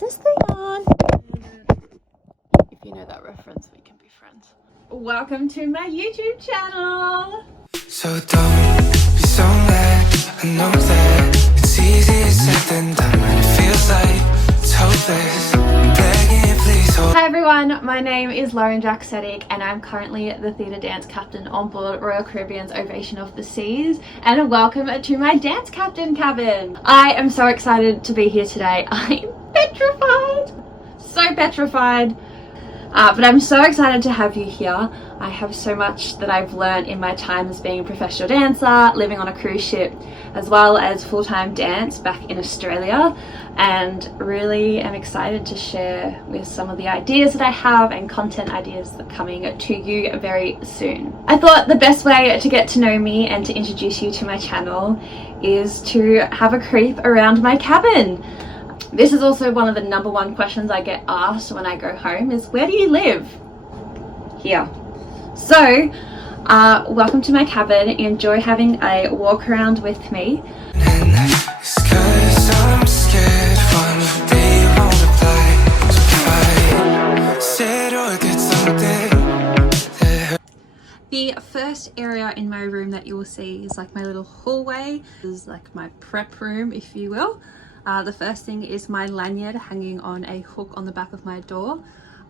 this thing on? If you know that reference, we can be friends. Welcome to my YouTube channel. So don't be so mad. I know that it's easier said than done, and it feels like it's hopeless. I'm begging, please hold. Hi everyone, my name is Lauren Jaksetic and I'm currently the theatre dance captain on board Royal Caribbean's Ovation of the Seas, and welcome to my dance captain cabin. I am so excited to be here today. I'm petrified, so petrified. But I'm so excited to have you here. I have so much that I've learned in my time as being a professional dancer, living on a cruise ship, as well as full-time dance back in Australia, and really am excited to share with some of the ideas that I have and content ideas that are coming to you very soon. I thought the best way to get to know me and to introduce you to my channel is to have a creep around my cabin. This is also one of the #1 questions I get asked when I go home is, where do you live? Here. So, welcome to my cabin. Enjoy having a walk around with me. It's 'cause I'm scared one day you won't reply. So if I said or did something. The first area in my room that you will see is like my little hallway. This is like my prep room, if you will. The first thing is my lanyard hanging on a hook on the back of my door.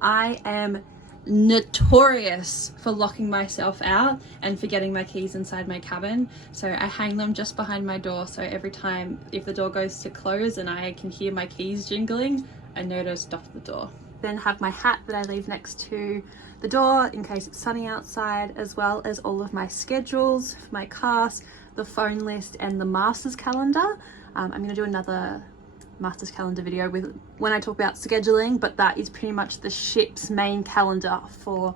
I am notorious for locking myself out and forgetting my keys inside my cabin, so I hang them just behind my door, so every time if the door goes to close and I can hear my keys jingling, I know to stop the door. Then have my hat that I leave next to the door in case it's sunny outside, as well as all of my schedules, my cast, the phone list and the master's calendar. I'm going to do another master's calendar video with when I talk about scheduling, but that is pretty much the ship's main calendar for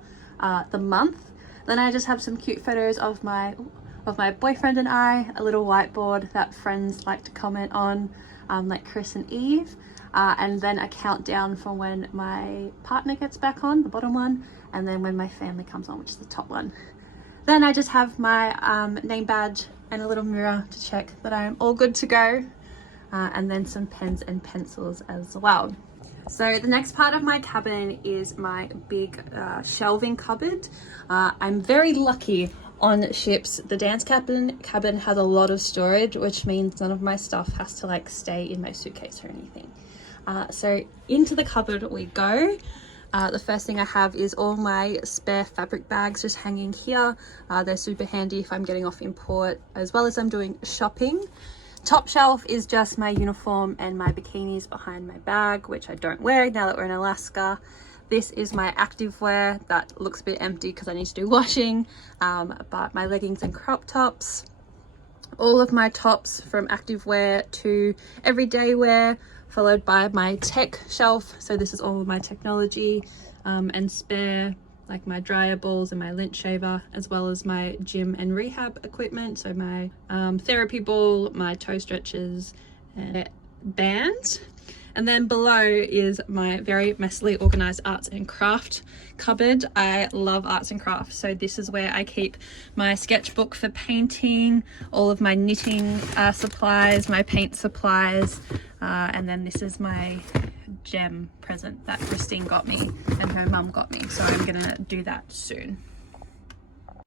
the month. Then I just have some cute photos of my boyfriend and I, a little whiteboard that friends like to comment on, like Chris and Eve, and then a countdown for when my partner gets back on, the bottom one, and then when my family comes on, which is the top one. Then I just have my name badge and a little mirror to check that I'm all good to go, and then some pens and pencils as well. So the next part of my cabin is my big shelving cupboard. I'm very lucky on ships. The dance cabin has a lot of storage, which means none of my stuff has to like stay in my suitcase or anything. So into the cupboard we go. The first thing I have is all my spare fabric bags just hanging here. They're super handy if I'm getting off import, as well as I'm doing shopping. Top shelf is just my uniform and my bikinis behind my bag, which I don't wear now that we're in Alaska. This is my activewear that looks a bit empty because I need to do washing, but my leggings and crop tops. All of my tops from activewear to everyday wear, followed by my tech shelf. So this is all of my technology and spare, like my dryer balls and my lint shaver, as well as my gym and rehab equipment. So my therapy ball, my toe stretchers and bands. And then below is my very messily organized arts and craft cupboard. I love arts and crafts, so this is where I keep my sketchbook for painting, all of my knitting supplies, my paint supplies, and then this is my gem present that Christine got me and her mum got me, so I'm gonna do that soon.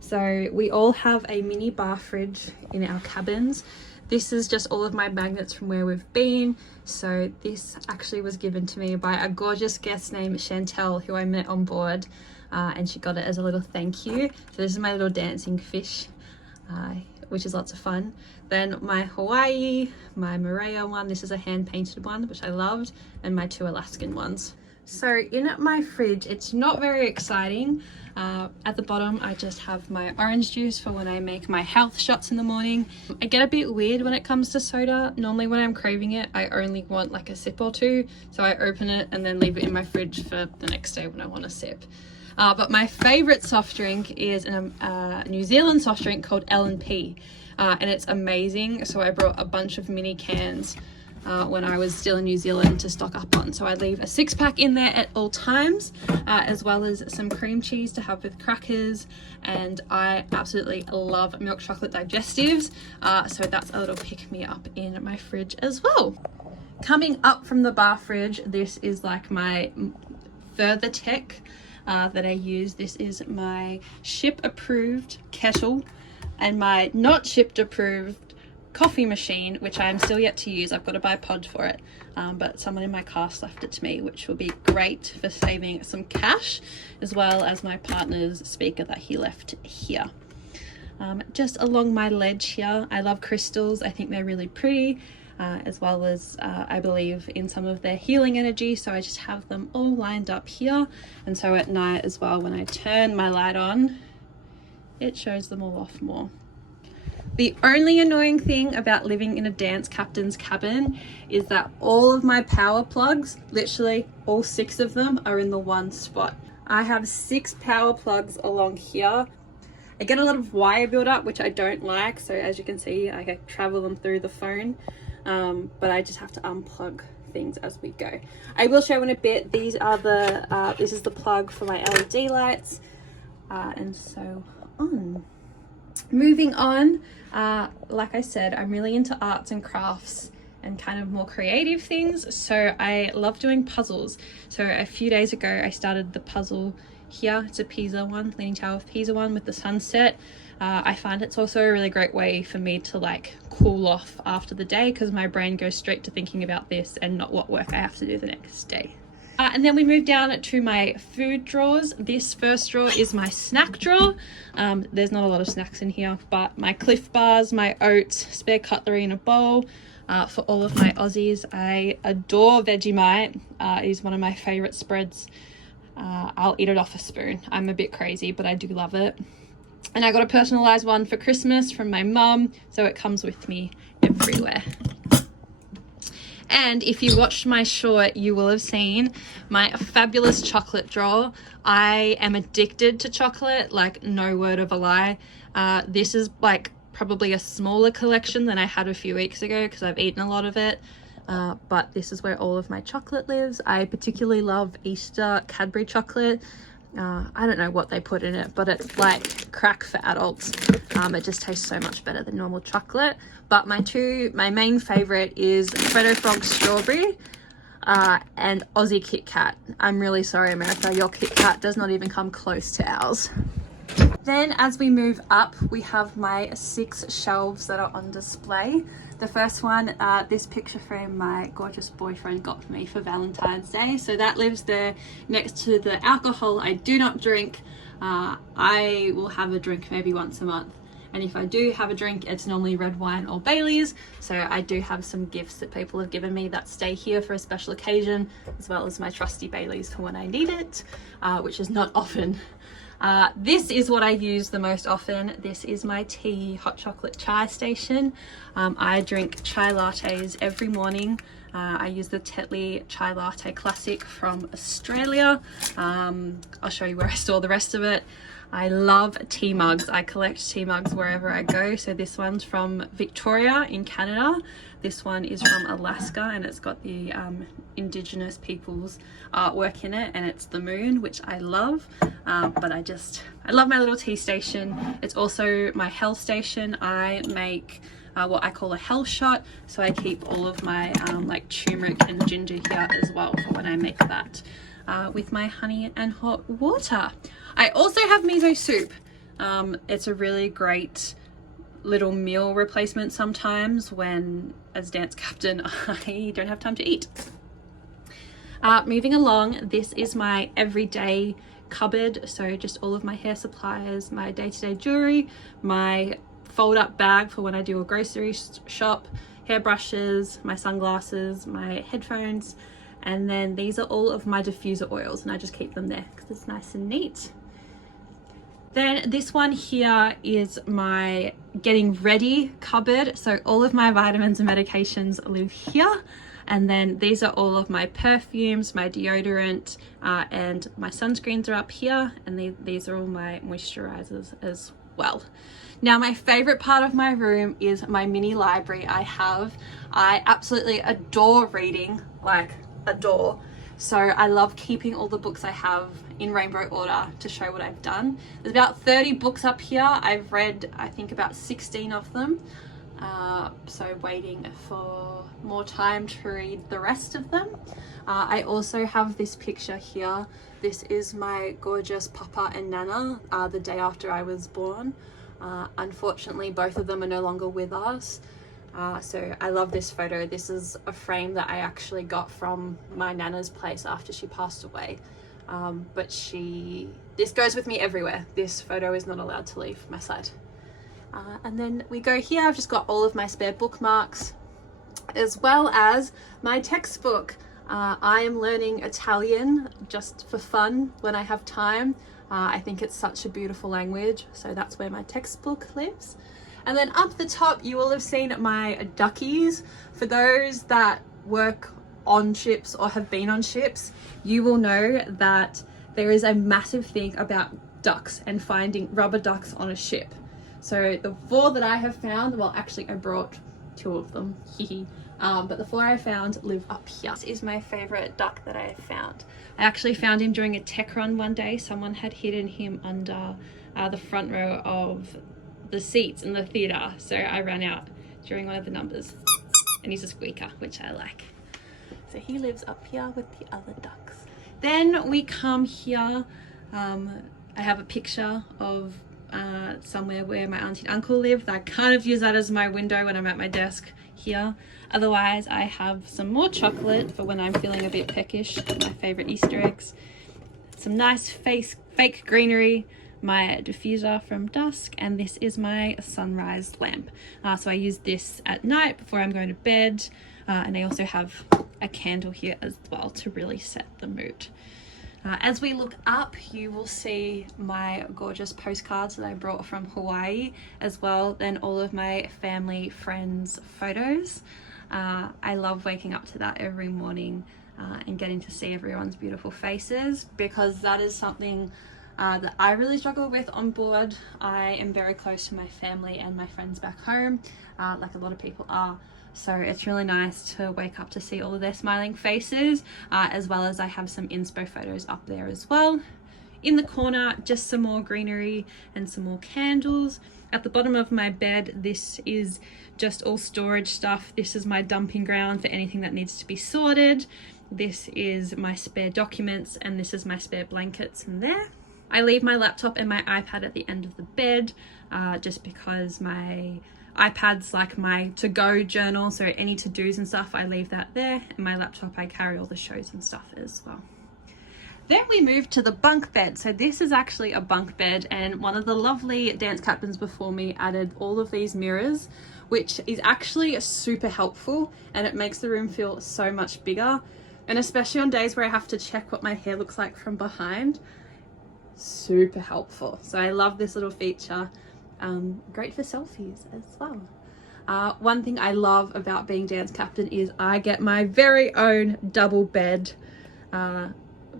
So we all have a mini bar fridge in our cabins. This is just all of my magnets from where we've been. So this actually was given to me by a gorgeous guest named Chantel, who I met on board, and she got it as a little thank you. So this is my little dancing fish, which is lots of fun. Then my Hawaii, my Maria one, this is a hand painted one, which I loved, and my 2 Alaskan ones. So in my fridge, it's not very exciting. At the bottom, I just have my orange juice for when I make my health shots in the morning. I get a bit weird when it comes to soda. Normally when I'm craving it, I only want like a sip or two. So I open it and then leave it in my fridge for the next day when I want a sip. But my favorite soft drink is a New Zealand soft drink called L&P. And it's amazing. So I brought a bunch of mini cans when I was still in New Zealand to stock up on. So I leave a 6-pack in there at all times, as well as some cream cheese to have with crackers, and I absolutely love milk chocolate digestives, so that's a little pick me up in my fridge as well. Coming up from the bar fridge, this is like my further tech that I use. This is my ship approved kettle and my not shipped approved coffee machine, which I am still yet to use. I've got to buy a pod for it, but someone in my cast left it to me, which will be great for saving some cash, as well as my partner's speaker that he left here. Just along my ledge here, I love crystals. I think they're really pretty, as well as I believe in some of their healing energy, so I just have them all lined up here. And so at night as well, when I turn my light on, it shows them all off more. The only annoying thing about living in a dance captain's cabin is that all of my power plugs, literally all 6 of them, are in the one spot. I have 6 power plugs along here. I get a lot of wire buildup, which I don't like, so as you can see, I can travel them through the phone, but I just have to unplug things as we go. I will show in a bit. These are the this is the plug for my LED lights, and so on. Moving on, like I said, I'm really into arts and crafts and kind of more creative things, so I love doing puzzles. So a few days ago I started the puzzle here. It's a Pisa one, Leaning Tower of Pisa one with the sunset. I find it's also a really great way for me to like cool off after the day, because my brain goes straight to thinking about this and not what work I have to do the next day. And then we move down to my food drawers. This first drawer is my snack drawer. There's not a lot of snacks in here, but my Cliff Bars, my oats, spare cutlery in a bowl. For all of my Aussies, I adore Vegemite. It is one of my favorite spreads. I'll eat it off a spoon. I'm a bit crazy, but I do love it. And I got a personalized one for Christmas from my mum, so it comes with me everywhere. And if you watched my short, you will have seen my fabulous chocolate drawer. I am addicted to chocolate, like no word of a lie. This is like probably a smaller collection than I had a few weeks ago because I've eaten a lot of it. But this is where all of my chocolate lives. I particularly love Easter Cadbury chocolate. I don't know what they put in it, but it's like crack for adults. It just tastes so much better than normal chocolate. But my main favorite is Freddo Frog Strawberry and Aussie Kit Kat. I'm really sorry, America, your Kit Kat does not even come close to ours. Then as we move up, we have my 6 shelves that are on display. The first one, this picture frame my gorgeous boyfriend got for me for Valentine's Day. So that lives there next to the alcohol I do not drink. I will have a drink maybe once a month. And if I do have a drink, it's normally red wine or Baileys. So I do have some gifts that people have given me that stay here for a special occasion, as well as my trusty Baileys for when I need it, which is not often. This is what I use the most often. This is my tea hot chocolate chai station. I drink chai lattes every morning. I use the Tetley Chai Latte Classic from Australia. I'll show you where I store the rest of it. I love tea mugs. I collect tea mugs wherever I go. So this one's from Victoria in Canada. This one is from Alaska, and it's got the Indigenous people's artwork in it, and it's the moon, which I love. But I love my little tea station. It's also my health station. I make what I call a health shot, so I keep all of my like turmeric and ginger here as well for when I make that with my honey and hot water. I also have miso soup. It's a really great little meal replacement sometimes when, as dance captain, I don't have time to eat. Moving along, this is my everyday cupboard. So just all of my hair supplies, my day-to-day jewelry, my fold-up bag for when I do a grocery shop, hairbrushes, my sunglasses, my headphones, and then these are all of my diffuser oils, and I just keep them there because it's nice and neat. Then this one here is my getting ready cupboard. So all of my vitamins and medications live here. And then these are all of my perfumes, my deodorant, and my sunscreens are up here. And these are all my moisturizers as well. Now, my favorite part of my room is my mini library I absolutely adore reading, like adore. So I love keeping all the books I have in rainbow order to show what I've done. There's about 30 books up here. I've read, I think, about 16 of them. so waiting for more time to read the rest of them. I also have this picture here. This is my gorgeous Papa and Nana the day after I was born. Unfortunately, both of them are no longer with us. So I love this photo. This is a frame that I actually got from my Nana's place after she passed away. But this goes with me everywhere. This photo is not allowed to leave my side. And then we go here. I've just got all of my spare bookmarks, as well as my textbook. I am learning Italian just for fun when I have time. I think it's such a beautiful language, so that's where my textbook lives. And then up the top, you will have seen my duckies. For those that work on ships or have been on ships, you will know that there is a massive thing about ducks and finding rubber ducks on a ship. So the 4 that I have found, well, actually I brought 2 of them, but the 4 I found live up here. This is my favorite duck that I found. I actually found him during a tech run one day. Someone had hidden him under the front row of the seats in the theatre, so I ran out during one of the numbers, and he's a squeaker, which I like. So he lives up here with the other ducks. Then we come here. I have a picture of somewhere where my auntie and uncle lived. I kind of use that as my window when I'm at my desk here. Otherwise, I have some more chocolate for when I'm feeling a bit peckish, my favorite Easter eggs, some nice fake greenery, my diffuser from dusk, and this is my sunrise lamp. So I use this at night before I'm going to bed, and I also have a candle here as well to really set the mood. As we look up, you will see my gorgeous postcards that I brought from Hawaii, as well then all of my family friends photos. I love waking up to that every morning and getting to see everyone's beautiful faces, because that is something that I really struggle with on board. I am very close to my family and my friends back home, like a lot of people are. So it's really nice to wake up to see all of their smiling faces, as well as I have some inspo photos up there as well. In the corner, just some more greenery and some more candles. At the bottom of my bed, this is just all storage stuff. This is my dumping ground for anything that needs to be sorted. This is my spare documents, and this is my spare blankets in there. I leave my laptop and my iPad at the end of the bed, just because my iPad's like my to-go journal, so any to-dos and stuff, I leave that there. And my laptop, I carry all the shows and stuff as well. Then we move to the bunk bed. So this is actually a bunk bed, and one of the lovely dance captains before me added all of these mirrors, which is actually super helpful, and it makes the room feel so much bigger. And especially on days where I have to check what my hair looks like from behind, super helpful. So I love this little feature. Great for selfies as well. One thing I love about being dance captain is I get my very own double bed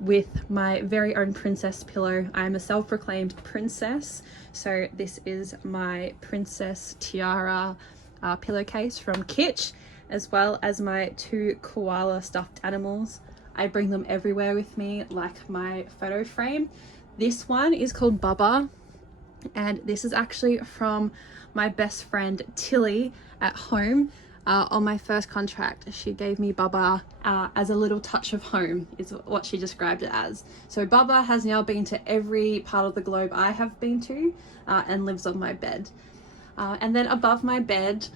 with my very own princess pillow. I'm a self-proclaimed princess, so this is my princess tiara pillowcase from Kitsch, as well as my 2 koala stuffed animals. I bring them everywhere with me, like my photo frame. This one is called Bubba, and this is actually from my best friend Tilly at home. On my first contract, she gave me Bubba as a little touch of home, is what she described it as. So Bubba has now been to every part of the globe I have been to, and lives on my bed. And then above my bed,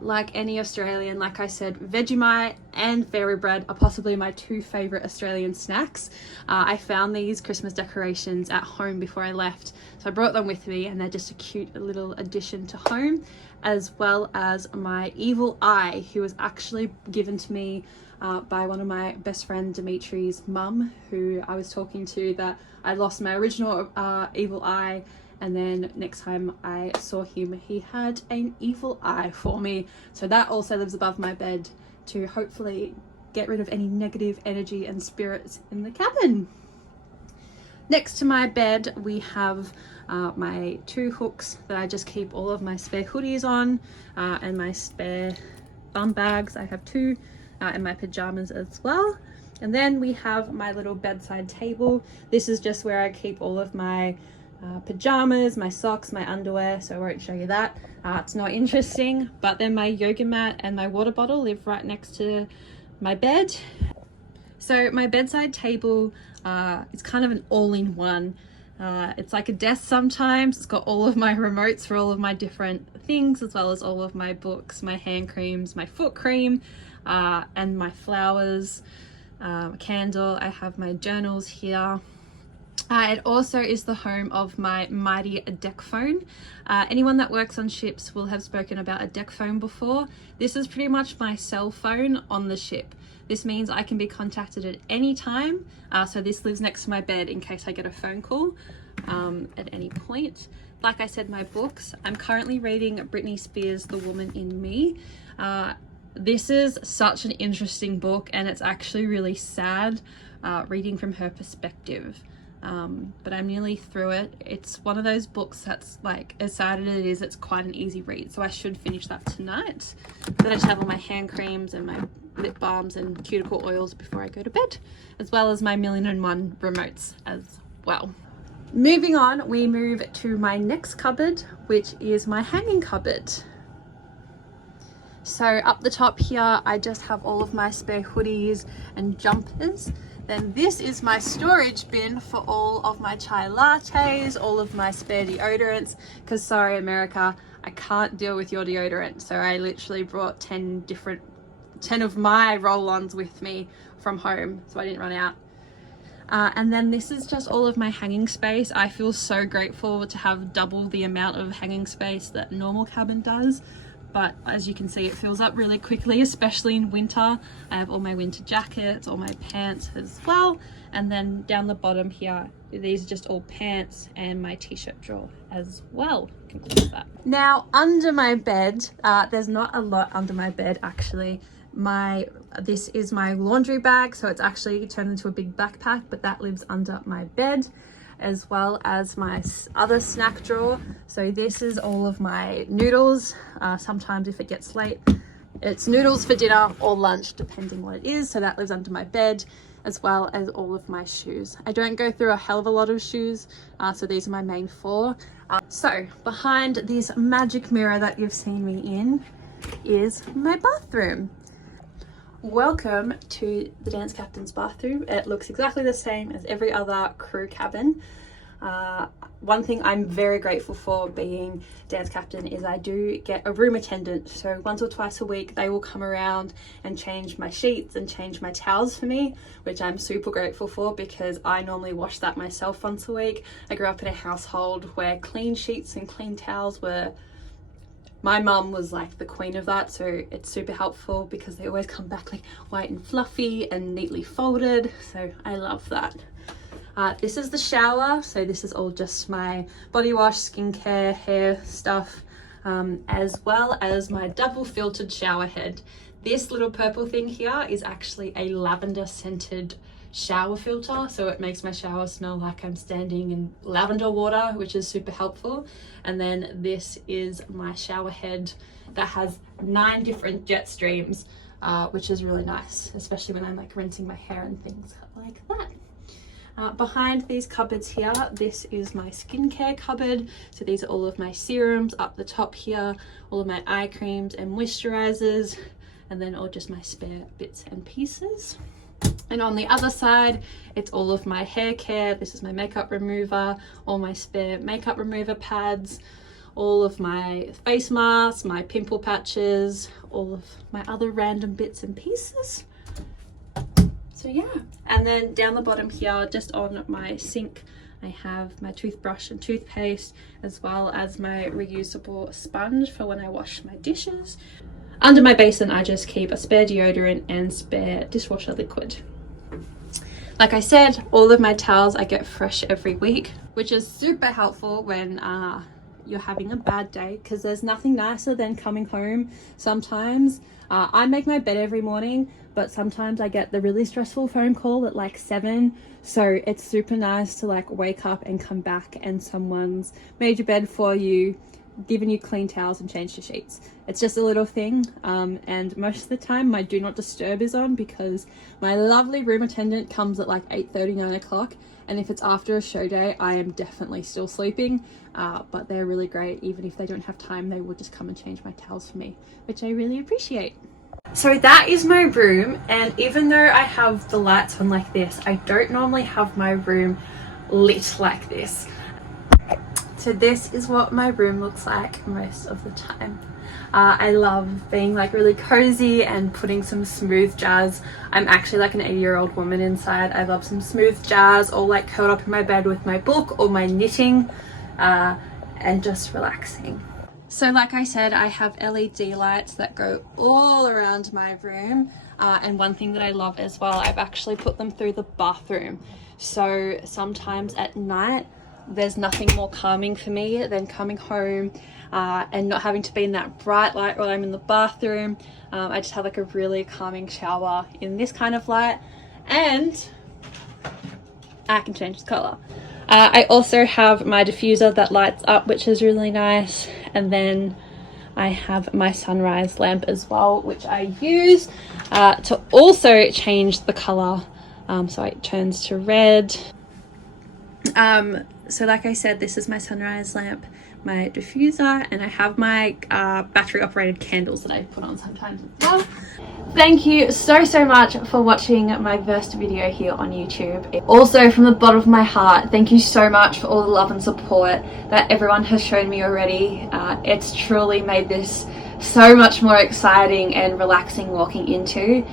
like any Australian, like I said, Vegemite and fairy bread are possibly my 2 favorite Australian snacks. I found these Christmas decorations at home before I left, so I brought them with me, and they're just a cute little addition to home, as well as my evil eye, who was actually given to me by one of my best friend Dimitri's mum, who I was talking to, that I lost my original evil eye. And then next time I saw him, he had an evil eye for me. So that also lives above my bed to hopefully get rid of any negative energy and spirits in the cabin. Next to my bed, we have my 2 hooks that I just keep all of my spare hoodies on, and my spare bum bags. I have 2, and my pajamas as well. And then we have my little bedside table. This is just where I keep all of my pajamas, my socks, my underwear, so I won't show you that. It's not interesting. But then my yoga mat and my water bottle live right next to my bed. So my bedside table is kind of an all-in-one. It's like a desk sometimes. It's got all of my remotes for all of my different things, as well as all of my books, my hand creams, my foot cream, and my flowers, candle. I have my journals here. It also is the home of my mighty deck phone. Anyone that works on ships will have spoken about a deck phone before. This is pretty much my cell phone on the ship. This means I can be contacted at any time. So this lives next to my bed in case I get a phone call at any point. Like I said, my books. I'm currently reading Britney Spears' The Woman in Me. This is such an interesting book, and it's actually really sad reading from her perspective. But I'm nearly through it. It's one of those books that's like, as sad as it is, it's quite an easy read, so I should finish that tonight. Then I just have all my hand creams and my lip balms and cuticle oils before I go to bed, as well as my 1,000,001 remotes as well. Moving on, we move to my next cupboard, which is my hanging cupboard. So up the top here, I just have all of my spare hoodies and jumpers. Then this is my storage bin for all of my chai lattes, all of my spare deodorants, because sorry America, I can't deal with your deodorant. So I literally brought 10 of my roll-ons with me from home, so I didn't run out. And then this is just all of my hanging space. I feel so grateful to have double the amount of hanging space that a normal cabin does. But as you can see, it fills up really quickly, especially in winter. I have all my winter jackets, all my pants as well. And then down the bottom here, these are just all pants and my t-shirt drawer as well. You can close that. Now, under my bed, there's not a lot under my bed actually. This is my laundry bag, so it's actually turned into a big backpack, but that lives under my bed, as well as my other snack drawer. So this is all of my noodles. Sometimes if it gets late, it's noodles for dinner or lunch, depending what it is. So that lives under my bed, as well as all of my shoes. I don't go through a hell of a lot of shoes, so these are my main 4. So behind this magic mirror that you've seen me in is my bathroom. Welcome to the Dance Captain's bathroom. It looks exactly the same as every other crew cabin. One thing I'm very grateful for being Dance Captain is I do get a room attendant. So once or twice a week they will come around and change my sheets and change my towels for me, which I'm super grateful for because I normally wash that myself once a week. I grew up in a household where clean sheets and clean towels were... My mum was like the queen of that, so it's super helpful because they always come back like white and fluffy and neatly folded, so I love that. This is the shower, so this is all just my body wash, skincare, hair stuff, as well as my double filtered shower head. This little purple thing here is actually a lavender scented shower filter, so it makes my shower smell like I'm standing in lavender water, which is super helpful. And then this is my shower head that has 9 different jet streams, which is really nice, especially when I'm like rinsing my hair and things like that. Behind these cupboards here, this is my skincare cupboard. So these are all of my serums up the top here, all of my eye creams and moisturizers, and then all just my spare bits and pieces. And on the other side, it's all of my hair care. This is my makeup remover, all my spare makeup remover pads, all of my face masks, my pimple patches, all of my other random bits and pieces. So yeah, and then down the bottom here, just on my sink, I have my toothbrush and toothpaste, as well as my reusable sponge for when I wash my dishes. Under my basin, I just keep a spare deodorant and spare dishwasher liquid. Like I said, all of my towels I get fresh every week, which is super helpful when you're having a bad day, because there's nothing nicer than coming home sometimes. I make my bed every morning, but sometimes I get the really stressful phone call at like 7. So it's super nice to like wake up and come back and someone's made your bed for you, given you clean towels and changed your sheets. It's just a little thing, and most of the time my do not disturb is on because my lovely room attendant comes at like 8:30, 9 o'clock, and if it's after a show day I am definitely still sleeping, but they're really great. Even if they don't have time, they will just come and change my towels for me, which I really appreciate. So that is my room, and even though I have the lights on like this, I don't normally have my room lit like this. So this is what my room looks like most of the time. I love being like really cozy and putting some smooth jazz. I'm actually like an 80-year-old woman inside. I love some smooth jazz, or like curled up in my bed with my book or my knitting, and just relaxing. So like I said, I have LED lights that go all around my room, and one thing that I love as well, I've actually put them through the bathroom. So sometimes at night there's nothing more calming for me than coming home and not having to be in that bright light while I'm in the bathroom. I just have like a really calming shower in this kind of light, and I can change the color. I also have my diffuser that lights up, which is really nice, and then I have my sunrise lamp as well, which I use to also change the color, so it turns to red. So like I said, this is my sunrise lamp, my diffuser, and I have my battery operated candles that I put on sometimes as well. Thank you so much for watching my first video here on YouTube. Also, from the bottom of my heart, thank you so much for all the love and support that everyone has shown me already. It's truly made this so much more exciting and relaxing walking into.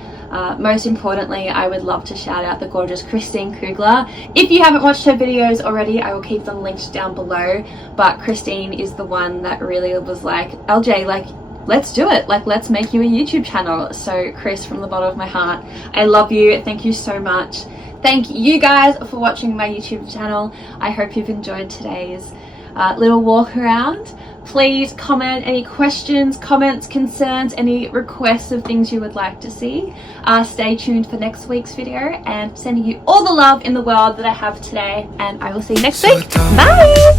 Most importantly, I would love to shout out the gorgeous Christine Kugler. If you haven't watched her videos already, I will keep them linked down below, but Christine is the one that really was like, LJ, like, let's do it, like, let's make you a YouTube channel. So Chris, from the bottom of my heart, I love you. Thank you so much. Thank you guys for watching my YouTube channel. I hope you've enjoyed today's little walk around. Please comment any questions, comments, concerns, any requests of things you would like to see. Stay tuned for next week's video, and sending you all the love in the world that I have today, and I will see you next week. Bye!